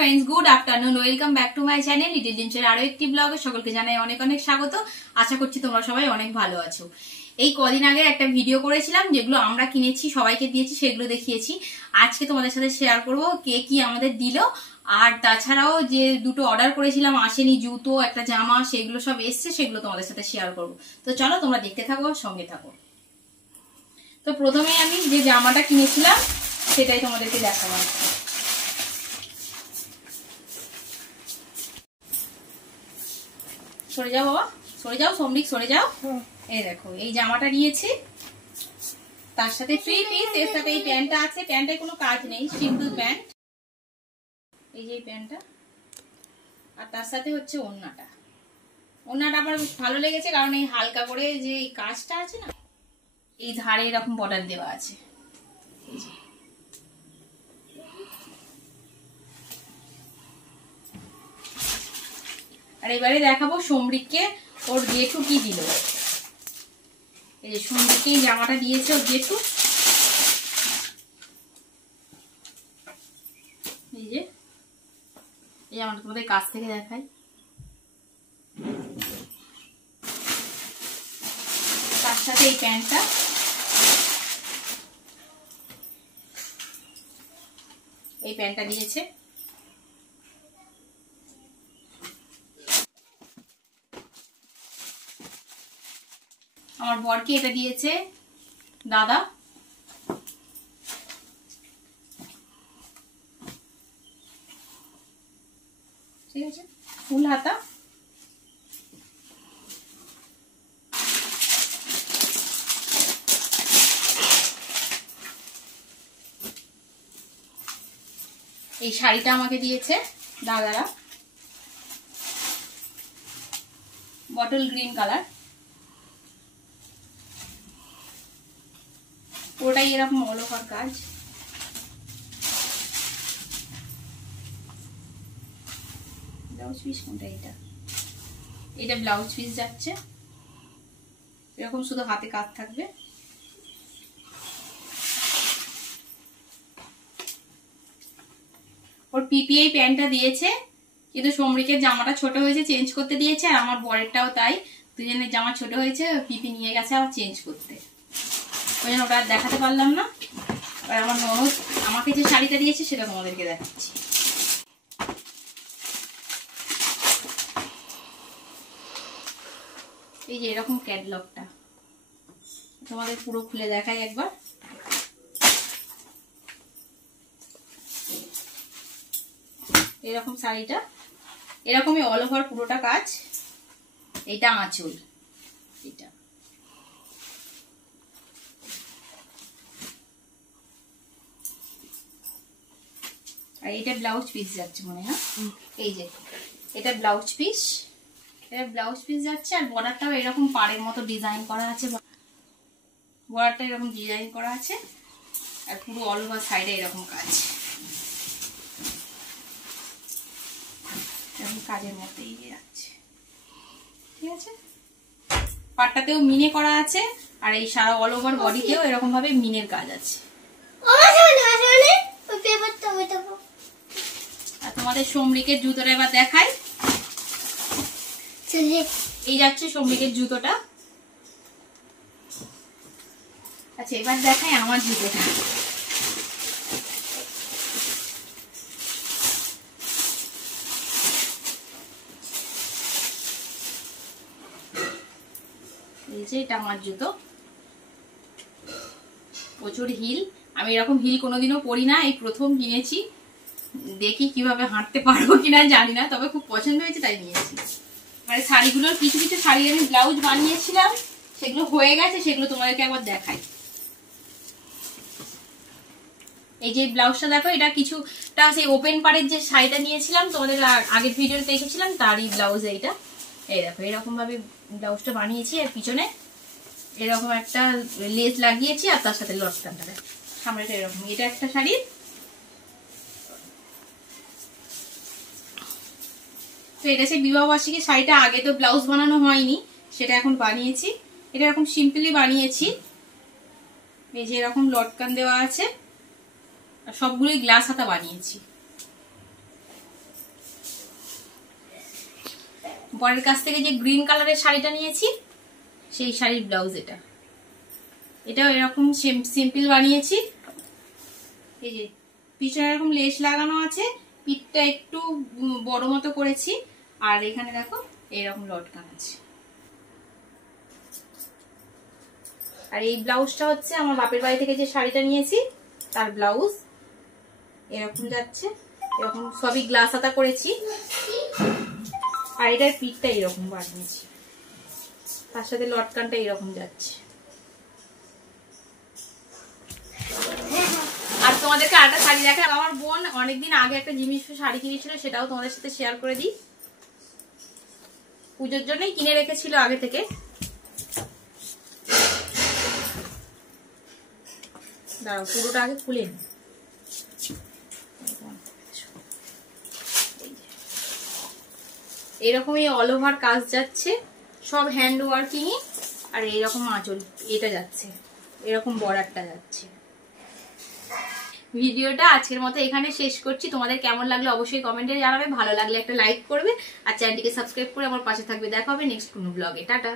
Friends good afternoon welcome back to my channel little डिम्पসের আরো একটি ব্লগে সকলকে জানাই অনেক অনেক স্বাগত। আশা করছি তোমরা সবাই অনেক ভালো আছো। এই কদিন আগে একটা ভিডিও করেছিলাম যেগুলো আমরা কিনেছি সবাইকে দিয়েছি, সেগুলো দেখিয়েছি। আজকে তোমাদের সাথে শেয়ার করব কে কি আমাদের দিল, আর তাছাড়াও যে দুটো অর্ডার করেছিলাম আসেনি, জুতো একটা জামা, সেগুলো সব এসছে, সেগুলো তোমাদের সাথে শেয়ার করব। তো চলো তোমরা দেখতে থাকো, সঙ্গে থাকো। তো প্রথমে আমি যে জামাটা কিনেছিলাম সেটাই তোমাদেরকে দেখাবো। সরে যাও বাবা, সরে যাও, সমরিক সরে যাও। এই দেখো এই জামাটা নিয়েছি, তার সাথে থ্রি পিস, এর সাথে এই প্যান্টটা আছে। প্যান্টে কোনো কাজ নেই, সিম্পল প্যান্ট। এই যে প্যান্টটা, আর তার সাথে হচ্ছে ওড়নাটা। ওড়নাটা আমার ভালো লেগেছে কারণ এই হালকা করে যে কাজটা আছে না, এই ধারে এরকম বর্ডার দেওয়া আছে। আর এবারে দেখাবো সমরিককে ওর জেঠু কি দিল। এই যে সমরিককে এই জামাটা দিয়েছে ওর জেঠু। এই যে এই জামাটা তোমাদের কাছ থেকে দেখাই। তার সাথে এই প্যান্টটা, এই প্যান্টটা দিয়েছে। আমার বরকে এটা দিয়েছে দাদা। ঠিক আছে, ফুল হাতা। এই শাড়িটা আমাকে দিয়েছে দাদারা, বটল গ্রিন কালার। পুরোটাই এরকম অল ওভার কাজ। ব্লাউজ পিস কোনটা? এটা ব্লাউজ পিস যাচ্ছে এরকম, শুধু হাতে কাজ থাকবে। ওর পিপিআই প্যান্টটা দিয়েছে, কিন্তু সমরিকের জামাটা ছোট হয়েছে, চেঞ্জ করতে দিয়েছে। আর আমার বরেরটাও তাই, দুজনের জামা ছোট হয়েছে, পিপি নিয়ে গেছে আবার চেঞ্জ করতে। ওই জন্য ওটা দেখাতে পারলাম না। আর আমার ননদ আমাকে যে শাড়িটা দিয়েছে সেটা তোমাদেরকে দেখাচ্ছি। এই যে এরকম ক্যাটলগটা তোমাদের পুরো খুলে দেখাই একবার। এরকম শাড়িটা এরকমই অল ওভার পুরোটা কাজ। এটা আঁচল, এটা আর এটা ব্লাউজ পিস যাচ্ছে মনে হয়। এই যে এটা ব্লাউজ পিস, এটা ব্লাউজ পিস যাচ্ছে। আর বর্ডারটাও এরকম পাড়ের মতো ডিজাইন করা আছে, বর্ডারটা এরকম ডিজাইন করা আছে। আর পুরো অল ওভার সাইডে এরকম কাজ, এরকম কাজের মধ্যেই যাচ্ছে। ঠিক আছে, পাটটাতেও মিনে করা আছে, আর এই সারা অল ওভার বডিতেও এরকম ভাবে মিনের কাজ আছে। আর তোমাদের সমরিকের জুতোটা এবার দেখাই। এই যাচ্ছে সমরিকের জুতোটা। আচ্ছা এবার দেখাই আমার জুতোটা। এই যে এটা আমার জুতো, প্রচুর হিল। আমি এরকম হিল কোনোদিনও পরি না, এই প্রথম কিনেছি। দেখি কিভাবে হাঁটতে পারবো কিনা জানি না, তবে খুব পছন্দ হয়েছে তাই নিয়েছি। মানে শাড়িগুলোর কিছু কিছু শাড়ি আমি ব্লাউজ বানিয়েছিলাম, সেগুলো হয়ে গেছে, সেগুলো তোমাদেরকে একবার দেখাই। এই যে ব্লাউজটা দেখো, এটা কিছুটা সেই ওপেন পাড়ের যে শাড়িটা নিয়েছিলাম তোমাদের আগের ভিডিওতে দেখেছিলাম, তারই ব্লাউজ এইটা। এই দেখো এরকম ভাবে ব্লাউজটা বানিয়েছি, আর পিছনে এরকম একটা লেস লাগিয়েছি, আর তার সাথে লটকানটা সামনেটা এরকম। এটা একটা শাড়ি। তো এটা সেই বিবাহবার্ষিকী শাড়িটা, আগে তো ব্লাউজ বানানো হয়নি, সেটা এখন বানিয়েছি। এটা এরকম সিম্পলি বানিয়েছি। এই যে এরকম লটকান দেওয়া আছে, আর সবগুলোই গ্লাস হাতা বানিয়েছি। বরের কাছ থেকে যে গ্রিন কালারের শাড়িটা নিয়েছি সেই শাড়ির ব্লাউজ এটা। এটাও এরকম সিম্পল বানিয়েছি। এই যে পিছনে এরকম লেস লাগানো আছে, পিঠটা একটু বড় মতো করেছি, আর এখানে দেখো এরকম লটকান আছে। আর এই ব্লাউজটা হচ্ছে আমার বাপের বাড়ি থেকে যে শাড়িটা নিয়েছি তার ব্লাউজ। এরকম যাচ্ছে, এরকম সবই গ্লাস হাতা করেছি, আর এটার পিঠটা এরকম বানিয়েছি, তার সাথে লটকানটা এরকম যাচ্ছে। আর তোমাদেরকে আরেকটা শাড়ি দেখা, আমার বোন অনেকদিন আগে একটা জিনিস শাড়ি কিনেছিল, সেটাও তোমাদের সাথে শেয়ার করে দিই। পুজোর জন্যই কিনে রেখেছিল আগে থেকে। দাঁড়াও, পুরোটা আগে খুলে নি। এরকমই অল ওভার কাজ যাচ্ছে, সব হ্যান্ড ওয়ার্কিং, আর এইরকম আঁচল এটা যাচ্ছে, এরকম বর্ডারটা যাচ্ছে। ভিডিওটা আজকের মতো এখানে শেষ করছি। তোমাদের কেমন লাগলো অবশ্যই কমেন্টে জানাবে, ভালো লাগলে একটা লাইক করবে, আর চ্যানেলটিকে সাবস্ক্রাইব করে আমার পাশে থাকবে। দেখা হবে নেক্সট কোনো ব্লগে। টাটা।